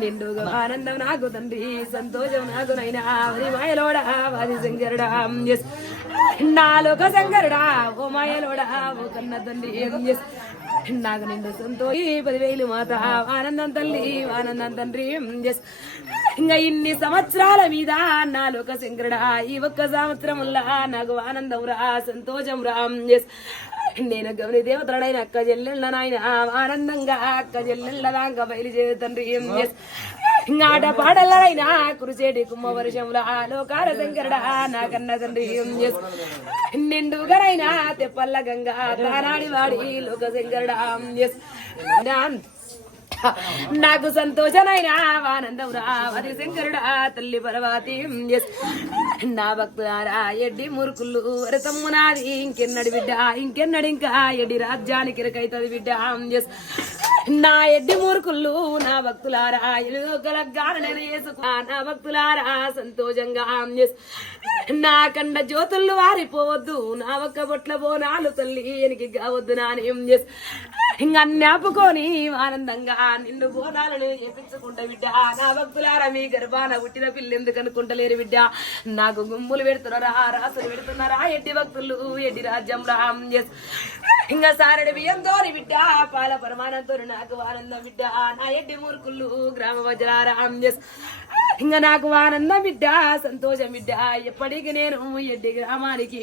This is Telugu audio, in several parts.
నిండుగా ఆనందం నాకు తండ్రి సంతోషం నాకు నైనా వరి మాయలోడా వాది శంకరుడా నాలోక శంకరుడా ఓ మాయలోడా ఓ కన్న తండ్రి నాకు నిండు సంతోషి 10,000 మాత ఆనందం తల్లి ఆనందం తండ్రి ఇంకా ఇన్ని సంవత్సరాల మీద నాలోక శంకరుడా ఈ ఒక్క సంవత్సరంలా నాకు ఆనందం రా సంతోషం రా నేను గమని దేవతడైన అక్క చెల్లెళ్ళ నాయన ఆనందంగా అక్క చెల్లెళ్ళ దాకా బయలుదేరు తండ్రి ఆట పాడలైనా కురిసేటి కుమ్మ వర్షంలో లోకాల శంకరుడా నాకన్న తండ్రి నిండుగానైనా తెప్పల్ల గంగా తానాడి వాడి లోక శంకరుడా నాకు సంతోషనైనా ఆనందం రావది శంకరుడా తల్లి పర్వతి నా భక్తులారా ఎడ్డి మురుకులు వరతమ్ము నాది ఇంకెన్నడి బిడ్డ ఇంకెన్నడి ఇంకా ఎడ్డి రాజ్యానికి ఇరకైతది బిడ్డ నా ఎడ్డి మూర్ఖులు నా భక్తులారా ఎలుగలగారణ చేసుకున్నా నా భక్తులారా సంతోషంగా నా కండ జ్యోతులు వారిపోవద్దు నా ఒక్క బొట్ల బోనాలు తల్లి ఎనికి కావద్దు నానేం ఇంకా జ్ఞాపుకొని ఆనందంగా నిన్ను బోనాలను చేపించుకుంటా బిడ్డ నా భక్తులారా మీ గర్భాన పుట్టిన పిల్ల ఎందుకు అనుకుంటలేరు బిడ్డ నాకు గుమ్ములు పెడుతున్నారా రాసులు పెడుతున్నారా ఎడ్డి భక్తులు ఎడ్డి రాజ్యం రామ్ ఇంకా సారడి బియ్యంతో బిడ్డ పాల పరమానంతో నాకు ఆనందం బిడ్డ నా ఎడ్డి మూర్ఖులు గ్రామ వజ్రారాం ఇంకా నాకు ఆనందం బిడ్డ సంతోషం బిడ్డ ఎప్పటికి నేను ఎడ్డి గ్రామానికి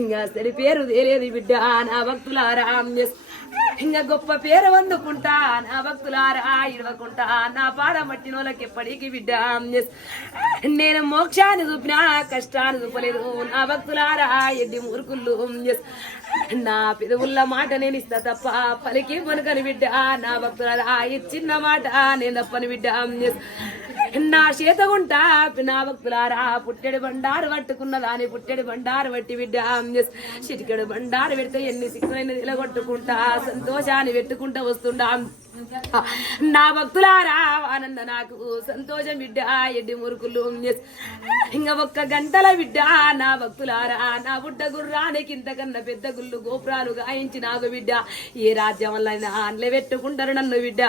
ఇంకా సరి పేరు తెలియదు బిడ్డ నా భక్తులారాం ఇంకా గొప్ప పేరు అందుకుంటా నా భక్తులారా ఇడవకుంటా నా పాడ మట్టినోళ్ళకి ఎప్పటికి బిడ్డ నేను మోక్షాన్ని చూపినా కష్టాన్ని చూపలేదు నా భక్తులారా ఎడ్డి మూర్ఖులు నా పెదవుల్ల మాట నేను ఇస్తా తప్ప పలికి పలుకని బిడ్డ నా భక్తులారా ఈ చిన్న మాట నేను తప్పని బిడ్డ నా చేతగుంటా నా భక్తులారా పుట్టెడు బండారు పట్టుకున్న దాని పుట్టెడు బండారు పట్టి బిడ్డ చిటికెడు బండారు పెడితే ఎన్ని సిక్కులైన నిలగొట్టుకుంటా సంతోషాన్ని పెట్టుకుంటా వస్తుండా నా భక్తులారా ఆనంద నాకు సంతోషం బిడ్డ ఎడ్డి మురుకులు ఇంకా ఒక్క గంటల బిడ్డ నా భక్తులారా నా బుడ్డ గుర్రానికి ఇంతకన్నా పెద్ద గుళ్ళు గోపురాలు గాయించి నాకు బిడ్డ ఏ రాజ్యం వల్ల అండ్లే పెట్టుకుంటారు నన్ను బిడ్డ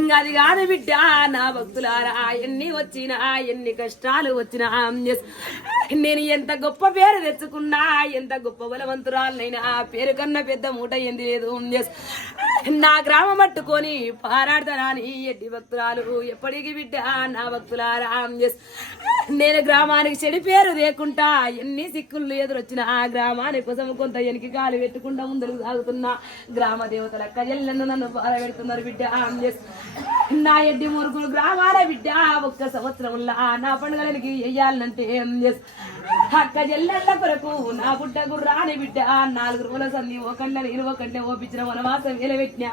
ఇంకా అది కాదు బిడ్డ నా భక్తులారా ఎన్ని వచ్చినా ఎన్ని కష్టాలు వచ్చినా నేను ఎంత గొప్ప పేరు తెచ్చుకున్నా ఎంత గొప్ప బలవంతురాలనైనా పేరు కన్నా పెద్ద మూట ఏంది లేదు నా గ్రామం పట్టుకొని పారాడతానని ఎడ్డి భక్తురాలు ఎప్పటికి బిడ్డ నా భక్తులారా నేను గ్రామానికి చెడి పేరు లేకుండా ఎన్ని సిక్కులు ఎదురొచ్చిన ఆ గ్రామాని కోసం కొంత ఎనికి గాలి పెట్టుకుంటా ముందరకు సాగుతున్నా గ్రామ దేవతల కజల్లను నన్ను బాధ పెడుతున్నారు బిడ్డ నా ఎడ్డి మురుగులు గ్రామాల బిడ్డ ఒక్క సంవత్సరంలో నా పండుగలకి వెయ్యాలంటే అక్క చెల్లెళ్ళ కొరకు నా బుడ్డ గుర్రాని బిడ్డ 4 రోజుల సంధి ఒకళ్ళని 21 ఓపించిన వనవాసం వెలబెట్టిన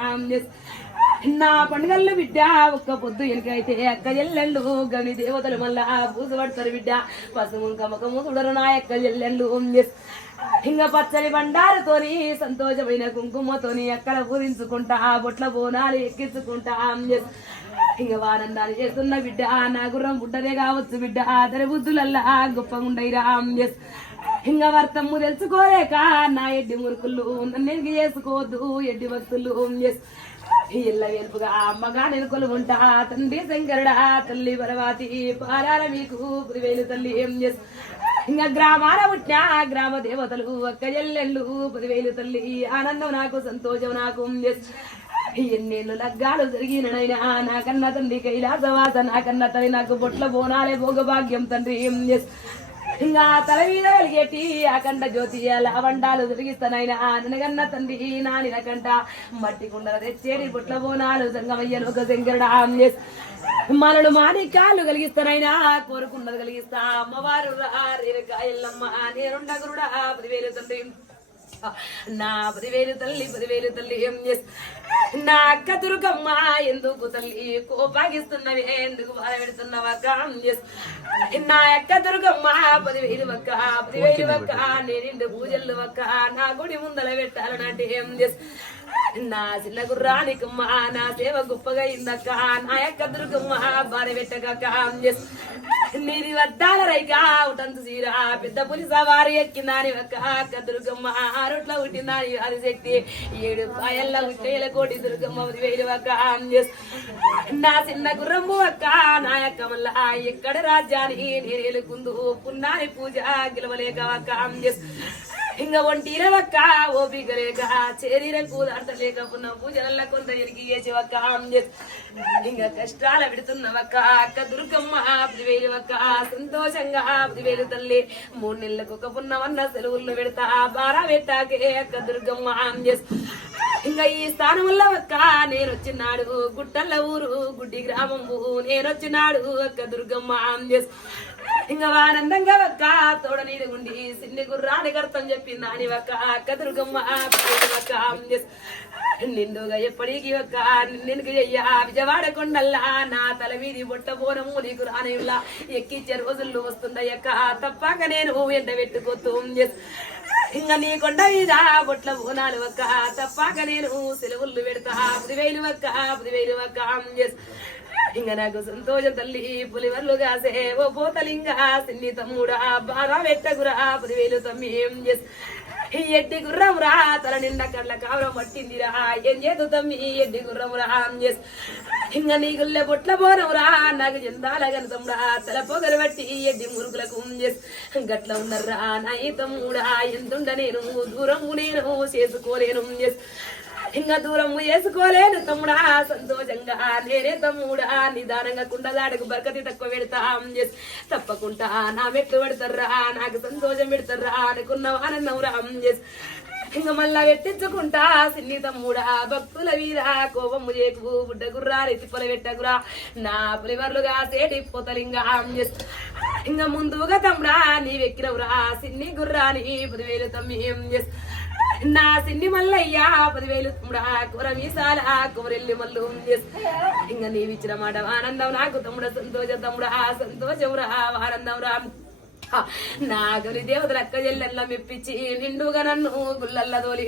నా పండుగల్లో బిడ్డ ఒక్క పొద్దు ఎనికైతే అక్క చెల్లెళ్ళు గని దేవతలు మళ్ళా పూసపడతారు బిడ్డ పసుము కమకము చూడరు నా అక్క చెల్లెళ్ళు ఇంకా పచ్చని బండారుతోని సంతోషమైన కుంకుమతోని అక్కడ పూరించుకుంటా బొట్ల బోనాలు ఎక్కించుకుంటా ఇంకా ఆనందాన్ని చేస్తున్న బిడ్డ నా గుర్రం బుడ్డదే కావచ్చు బిడ్డ అతని బుద్ధులల్లా గొప్పగా ఉండయిరా ఇంకా వర్తమ్ము తెలుసుకోలేక నా ఎడ్డి మురుకులు నన్ను ఎనికి చేసుకోవద్దు ఎడ్డి భక్తులు ఇళ్ళ వెలుపుగా అమ్మగా నెనుకొలు ఉంటా తండ్రి శంకరుడా తల్లి పరమాతి పారాల మీకు 10,000 తల్లి ఇంకా గ్రామాల పుట్టిన గ్రామ దేవతలు అక్క చెల్లెళ్ళు 10,000 తల్లి ఆనందం నాకు సంతోషం నాకు ఎన్నేళ్ళు లగ్గాలు జరిగినైనా నాకన్నా తండ్రి కైలాసవాస నాకన్నా తల్లి నాకు బొట్ల బోనాలే భోగభాగ్యం తండ్రి ఇంకా తల మీద వెలిగేటి అకంట జ్యోతి వండాలు తిరిగిస్తానైనా ననగన్న తండ్రి నానినకంట మట్టి కుండల తెచ్చేడి బుట్ల బోనాలు సంగమయ్యను ఒక శంకరుడా మనను మాణిక్యాలు కలిగిస్తానైనా కోరుకున్నది కలిగిస్తా అమ్మవారు రేరకాయల్లమ్మ నేరుండ గురుడా 10,000 తండ్రి నా 10,000 తల్లి 10,000 తల్లి నా అక్క దుర్గమ్మ ఎందుకు తల్లి కోపాగిస్తున్నవి ఎందుకు బాధ పెడుతున్నవక్క నా అక్క దుర్గమ్మ 10,000 అక్క 10,000 అక్క నేను పూజలు అక్క నా గుడి ముందల పెట్టాలనంటే నా చిన్న గుర్రానికమ్మ నా సేవ గొప్పగా ఇందక్క నా యొక్క దుర్గమ్మ బారి పెట్టక నీది వద్దాల రైకా ఉటంతు సీరా పెద్ద పులి సవారి ఎక్కిందాని అక్క దుర్గమ్మ ఆరుట్ల పుట్టిందాని అది శక్తి 7 పాయల్ల ఉట్టేల కోటి దుర్గమ్మ 10,000 అక్క నా చిన్న గుర్రమ్ము అక్క నా యొక్క మల్ల ఎక్కడ రాజ్యాన్ని నేనేలుకుందు పున్నాని పూజ గెలవలేక అక్క ఇంక ఒంటిరవక్క ఓపిక లేక చేరీరకు దాటలేక పూజల కొంత ఎరిగి చేసేవక్క ఇంకా కష్టాల పెడుతున్నవక్క అక్క దుర్గమ్మ 10,000 అక్క సంతోషంగా 10,000 తల్లి 3 నెలలకు ఒక పున్నవన్న సెలవుల్లో పెడతా బారా పెట్టాకే అక్క దుర్గమ్మ ఇంకా ఈ స్థానం వల్ల అక్క నేనొచ్చినాడు గుట్టల్ల ఊరు గుడ్డి గ్రామము నేనొచ్చినాడు అక్క దుర్గమ్మ ఇంకా ఆనందంగా ఒక్క తోడ నీడు ఉండి సిన్ని గుర్రానికి అర్థం చెప్పింది అని ఒక్క అక్క దుర్గమ్మ నిండుగా ఎప్పటికీ ఒక్క నిన్నుకి అయ్యా విజయవాడ కొండల్లా నా తల మీది బొట్ట బోనము నీకు రానిలా ఎక్కిచ్చే రోజుల్లో వస్తుందయ్యక్క తప్పక నేను ఎండ పెట్టుకోతూ ఇంకా నీ కొండ మీద బొట్ల బోనాలు ఒక్క తప్పక నేను సెలవులు పెడతా 10,000 ఒక్క 10,000 ఒక్క ఇంక నాకు సంతోషం తల్లి పులివర్లు కాసే ఓ పోతలింగా సిన్ని తమ్ముడా బాగా పెట్టగురా 10,000 తమ్మి ఏం ఎడ్డి గుర్రం రా తల నిండా కళ్ళ కావరం పట్టిందిరా ఏం చేతు తమ్మి ఎడ్డి గుర్రం రా ఇంక నీ గుల్లె బొట్ల పోనం రా నాకు చెందాల గనతమ్ముడా తల పొగలు పట్టి ఎడ్డి మురుగులకు గట్ల ఉన్నర్రా నా ఈ తమ్ముడా ఎంతుండ నేను దూరము నేను చేసుకోలేను ఇంకా దూరం చేసుకోలేను తమ్ముడా సంతోషంగా నేనే తమ్ముడా నిదానంగా కుండలాడకు బరకతి తక్కువ పెడతా తప్పకుండా నా మెట్లు పెడతారా నాకు సంతోషం పెడతారా అనుకున్న ఆనందం రా ఇంకా మళ్ళా పెట్టించుకుంటా సిన్ని తమ్ముడా భక్తుల వీర కోపము చేకు బుడ్డ గుర్రా రెత్తిపొల పెట్టగురా నా పులివర్లుగా సేటి పొతలింగా ఇంకా ముందుగా తమ్ముడా నీవెక్కినవురా సిన్ని గుర్రాని 10,000 తమ్మి నా సిన్ని మల్లయ్యా 10,000 తమ్ముడా కూర మీసాల కూరెల్లి మల్లు ఇంకా నీవిచ్చిన మాట ఆనందం నాకు తమ్ముడా సంతోషం తమ్ముడా సంతోషం రా ఆనందం రా నాగరి దేవతల అక్క చెల్లెల్లా మెప్పించి నిండుగా నన్ను గుల్లల్ల తోలి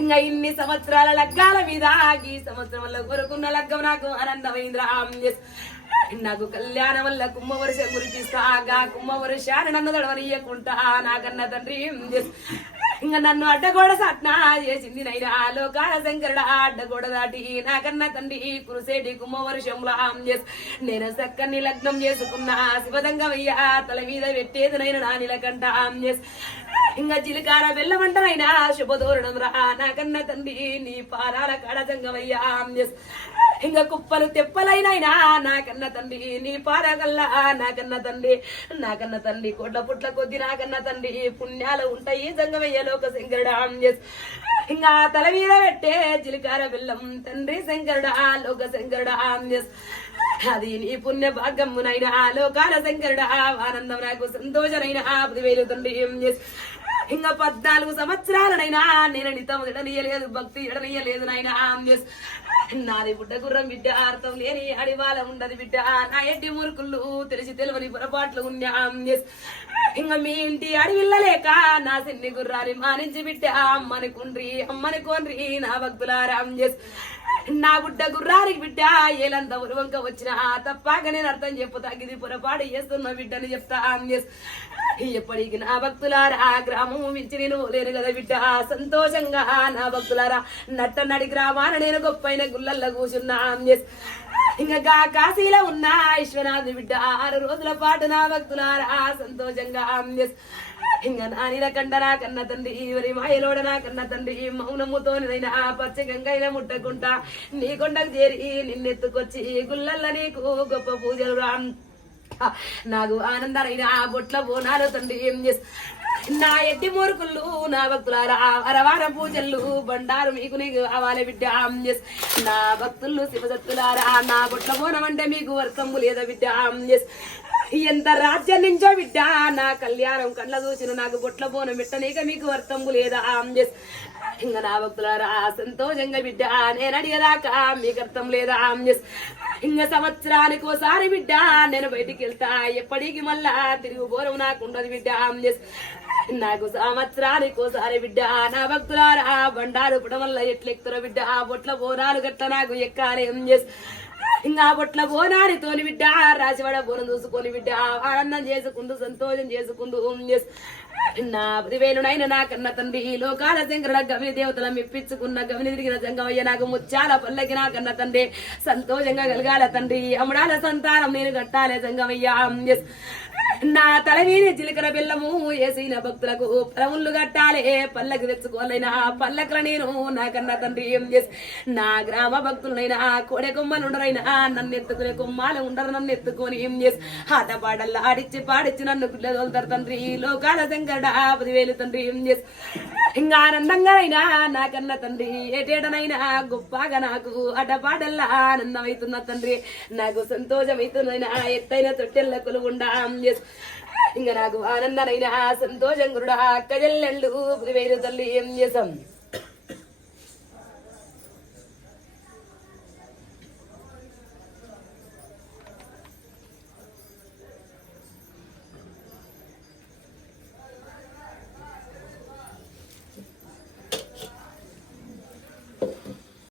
ఇంకా ఇన్ని సంవత్సరాల లగ్గాల మీద ఈ సంవత్సరం వల్ల కొరుకున్న లగ్గం నాకు ఆనందమైందిరా నాకు కళ్యాణం వల్ల కుంభవర్షం కురిపిస్తాగా కుంభవర్షాన్ని నన్ను తడవనియకుంటా నాకన్న తండ్రి ఇంకా నన్ను అడ్డగోడ సట్నా చేసింది నైనా లోకాల శంకరుడు అడ్డగోడ దాటి నాకన్నా తండ్రి కురుసేటి కుంభవర్షంలో నేను చక్కని లగ్నం చేసుకున్నా శివదంగమయ్యా తల మీద పెట్టేది నైనా నా నిలకంట ఇంకా చిలికార బెల్లమంటనైనా శుభదోరణం రా నాకన్నా తండ్రి నీ పాదాల కాడ జంగమయ్యా ఇంకా కుప్పలు తెప్పలైనైనా నాకన్న తండ్రి నీ పారగల్లా నాకన్న తండ్రి కోట్ల పుట్ల కొద్ది నాకన్న తండ్రి పుణ్యాలు ఉంటాయి జంగమయ్య లోక శంకరుడా ఇంకా తల మీద పెట్టే చిలికార బెల్లం తండ్రి శంకరుడా లోక శంకరుడా అది నీ పుణ్య భాగమునైనా లోకాల శంకరుడా ఆనందం నాకు సంతోషనైనా 10,000 తండ్రి ఇంకా 14 సంవత్సరాలనైనా నేను నితం ఎడనీయలేదు భక్తి ఎడనీయలేదు నాయన నాది బుడ్డ గుర్రం బిడ్డ అర్థం లేని అడివాల ఉండదు బిడ్డ నా ఎడ్డి మురుకుళ్ళు తెలిసి తెలియని పొరపాట్లు ఉన్నా ఇంకా మీ ఇంటి అడివిల్లలేక నా సిన్ని గుర్రాన్ని మానించి బిడ్డ అమ్మని కొండ్రి నా భక్తులారా నా బుడ్డ గుర్రానికి బిడ్డ ఏలంత ఉరువంక వచ్చిన తప్పాక నేను అర్థం చెప్పుతా ఇది పొరపాటు చేస్తున్న బిడ్డని చెప్తా ఎప్పటికి నా భక్తులారా గ్రామం మించి నేను లేను కదా బిడ్డ సంతోషంగా నా భక్తులారా నడి గ్రామాన నేను గొప్పైన గుళ్ళల్లో కూర్చున్నా ఇంకా కాశీలో ఉన్న విశ్వనాథ్ బిడ్డ 6 రోజుల పాటు నా భక్తులారా సంతోషంగా ఇంకా నానిల కండ నా కన్న తండ్రి ఎవరి మాయలోడ నా కన్న తండ్రి మౌనముతోనైనా పచ్చ గంగైనా ముట్టకుంటా నీ కొండకు చేరి నిన్నెత్తుకొచ్చి గుళ్ళల్ల నీకు గొప్ప పూజలు రా నాకు ఆనందరైన బొట్ల బోనాలు తండ్రి ఏం నా ఎడ్డి మూర్ఖులు నా భక్తులారా వరవార పూజలు బండారు మీకు నీకు అవాలే బిడ్డ నా భక్తులు శివసత్తులారా నా బొట్ల బోనం అంటే మీకు వర్తంబు లేదా బిడ్డ ఎంత రాజ్యం నుంచో బిడ్డ నా కళ్యాణం కళ్ళ చూసిన నాకు బొట్ల బోనం పెట్టనీక మీకు వర్తంబు లేదా ఇంకా నా భక్తులారా సంతోషంగా బిడ్డ నేను అడిగేదాకా మీకు అర్థం లేదా ఇంకా సంవత్సరానికి ఓసారి బిడ్డ నేను బయటికి వెళ్తా ఎప్పటికి మళ్ళా తిరిగి పోరం నాకు ఉండదు బిడ్డ నాకు సంవత్సరానికి ఓసారి బిడ్డ నా భక్తులారా బండారు పుడం వల్ల ఎట్లా ఎక్కుతారో బిడ్డ బొట్ల బోనాలు గట్ల నాకు ఎక్కాలి ఇంకా బొట్ల బోనానితోని బిడ్డ రాసివాడ బోనం చూసుకొని బిడ్డ ఆనందం చేసుకుంటూ సంతోషం చేసుకుంటూ నా 10,000 నా కన్న తండ్రి లోకాల శంకరుడ గవిని దేవతల మెప్పించుకున్న గవిని తిరిగిన జంగమయ్య నాకు ముచ్చాల పల్లకి నా కన్న తండ్రి సంతోషంగా కలగాల తండ్రి అముడాల సంతానం నేను కట్టాలే జంగమయ్య నా తల మీద జీలకర్ర బెల్లము వేసిన భక్తులకు పరముళ్ళు కట్టాలే పల్లకి తెచ్చుకోలేనా పల్లకల నేను నా కన్న తండ్రి నా గ్రామ భక్తులనైనా కోడె కొమ్మలుండరైనా నన్ను ఎత్తుకునే కొమ్మాలు ఉండరు నన్ను ఎత్తుకొని ఆట పాటల్లో ఆడిచ్చి పాడిచ్చి నన్ను పిల్లదోలుతారు తండ్రి లోకాల శంకరుడా 10,000 తండ్రి ఇంకా ఆనందంగా అయినా నా కన్న తండ్రి ఏటేటనైనా గొప్పగా నాకు ఆట పాటల్లా ఆనందం అవుతున్న తండ్రి నాకు సంతోషం అవుతున్నైనా ఎత్తైన తొట్టెల్ల కొలుగుండా ఇంకా నాకు ఆనందనైనా సంతోషం గురుడా అక్క చెల్లెళ్ళు 10,000 తల్లి ఏం చేసాం